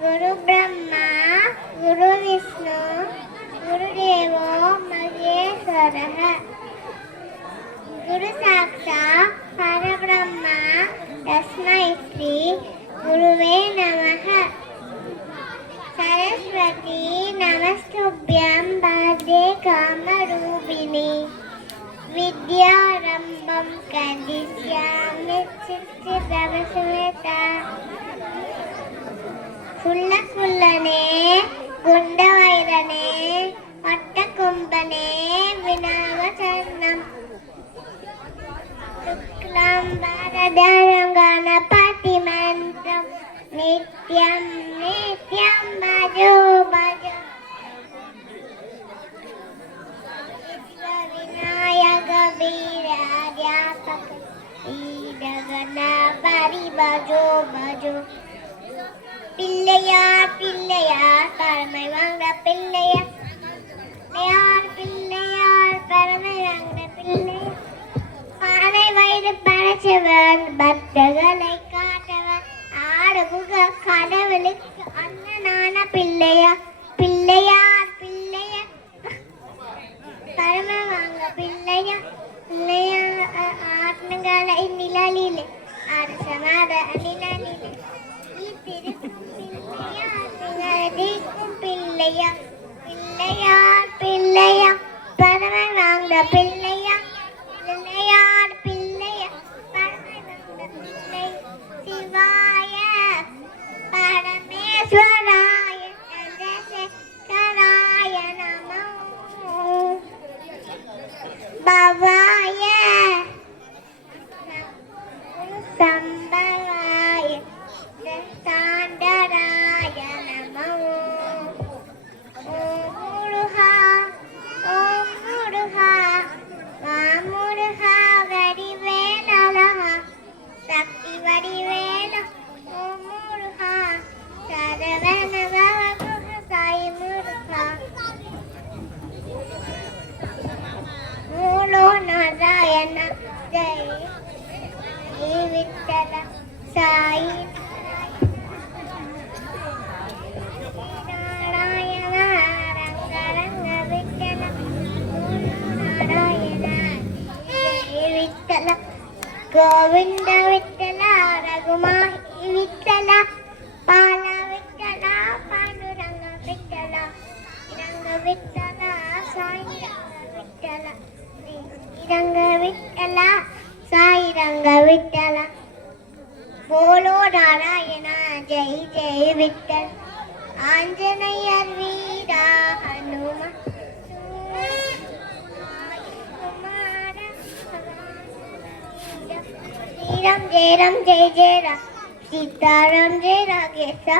गुरु ब्रह्मा गुरु विष्णु गुरुदेवो महेश्वरः गुरु साक्षात् परब्रह्म तस्मै श्री गुरुवे नमः सरस्वती नमस्तुभ्यं वरदे कामरूपिणी विद्यारम्भं करिष्यामि चित्तप्रवसवेता कुल्लकुल्लने गुण्डवैरने वट्टकुम्भने विनावचरणं शुक्लं वरदं गणपतिमन्त्रं नित्यं नित्यं भजो भजो विनायक वीराध्यापक ईडगणपति भजो भजो பிள்ளையார் பிள்ளையார் பரமை வாங்க பிள்ளையார் பிள்ளையார் பிள்ளையார் பரமை வாங்க பிள்ளையார் பானை வயிறு படைச்சவன் பக்தர்களை காட்டவன் ஆடுபுக கடவுளுக்கு அண்ணனான பிள்ளையார் பிள்ளையார் பிள்ளையார் பரமை வாங்க பிள்ளையார் பிள்ளையார் ஆத்மங்களை நிழலிலே அரசனாத நிழலிலே பிள்ளையா பிள்ளையார் பிள்ளையா பரமை வாங்க பிள்ளையா பிள்ளையார் பிள்ளையா பரமை வாங்க பிள்ளை சிவாய பரமேஸ்வராய சந்திரசேகராய நமோ பவாய சம்பவாய சாண்டராய நமோ ஓம் முருகா மாமுருகா வடிவேலழகா சக்தி வடிவேல ஓம் முருகா சரவண பவகுஹ சாய் முருகா மூலோ நாராயண ஜெய் விட்டல சாய் गोविंद विठ्ठल रघुमाई विठ्ठल बाल विठ्ठल पांडुरंग विठ्ठल रंग विठ्ठल साई विठ्ठल रंग विठ्ठल साई रंग विठ्ठल बोलो नारायण जय जय विठ्ठल आंजनेयर वीरा हनुमान राम जय जय राम सीताराम जय रागेशा